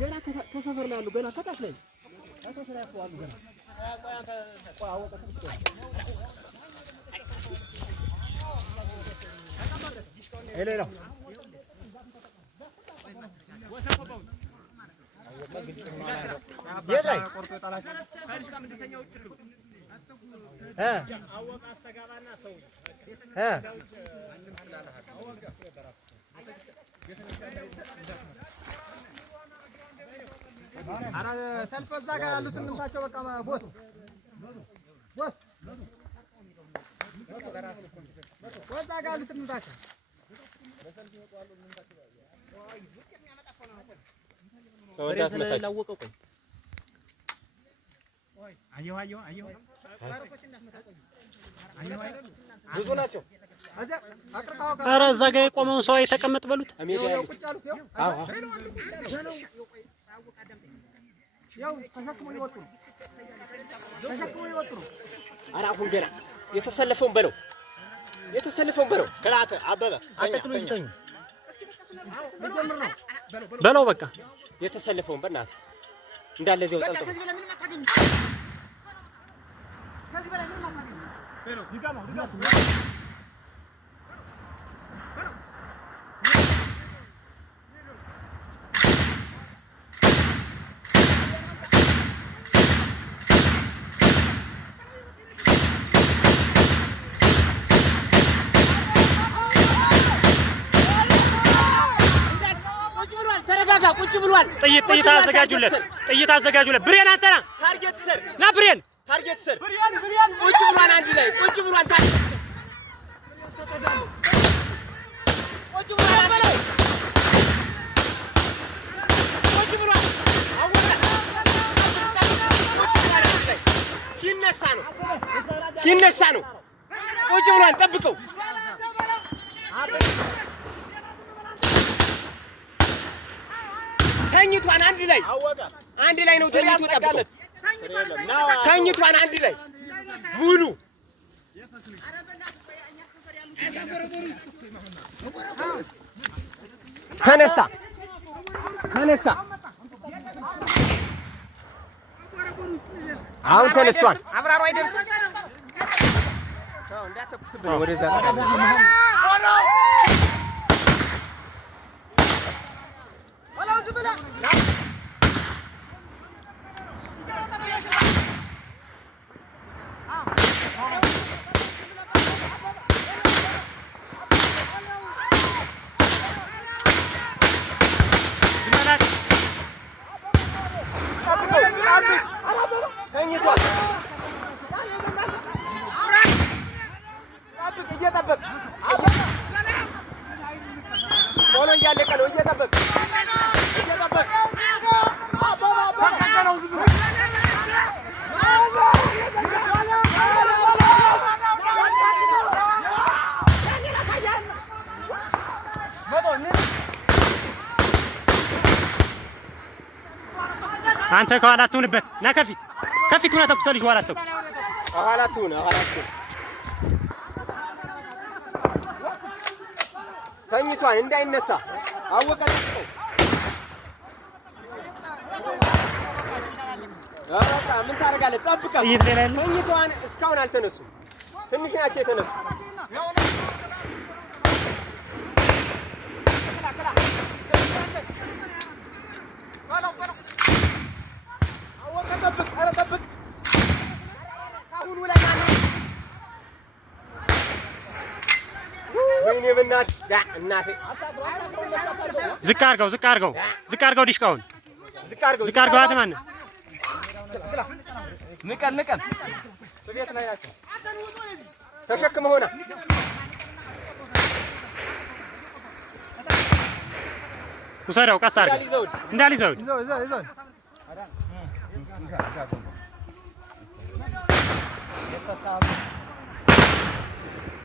ገና ከሰፈር ላይ ያሉ ገና ከታች ላይ ከታች ላይ ያሉ ገና ሌላው የት ላይ ቆርጦ የጣላችሁ አወቃ አስተጋባና ሰው አራ ሰልፍ እዛ ጋር ያሉትን እንምታቸው። በቃ ቦስ እዛ ጋር ያሉትን እንምታቸው። ብዙ ናቸው። ኧረ እዛ ጋር የቆመውን ሰው የተቀመጥ በሉት። ያው ተሸክሞ ይወጡ ነው። ኧረ አሁን ገና የተሰለፈውን በለው ክላተ አበበ አጠቅሉኝ በለው በቃ የተሰለፈውን በእናትህ እንዳለ እዚያው ጠልጠው ቁጭ ብሏል። ጥይት አዘጋጁለት። ብሬን አንተና ታርጌት ስር ና ብሬን ብሬን ቁጭ ብሏል። አንድ ላይ ቁጭ ብሏል። ሲነሳ ነው ቁጭ ብሏል። ጠብቀው ተኝቷን አንድ ላይ ነው ተኝቶ ጠብቀው ተኝቷን አንድ ላይ ሙሉ ተነሳ አሁን ተነሷል። አብራሩ አይደርስ እንዳትተኩስብኝ ወደዛ እየጠበቅ ሆኖ እያለቀ ነው። እየጠበቅ አንተ ከኋላ አትሁንበት። ና ከፊት ሁነህ ተኩሰው ልጅ ኋላ ተኩስ ከኋላ አትሁን ተኝቷን እንዳይነሳ አወቀ። በቃ ምን ታደርጋለህ? ጠብቀህ ተኝቷን እስካሁን አልተነሱም። ትንሽ ናቸው የተነሱ። አወቀ። ጠብቅ። አሁን ላይ ወይኔ በእናትህ እናቴ ዝቅ አድርገው ዲሽቃውን ዝቅ አድርገው አትማን ንቀል ቤት ላይ ናቸው። ተሸክመህ ሆና ውሰደው። ቀስ አድርገው እንዳልይዘውድ የተሳበ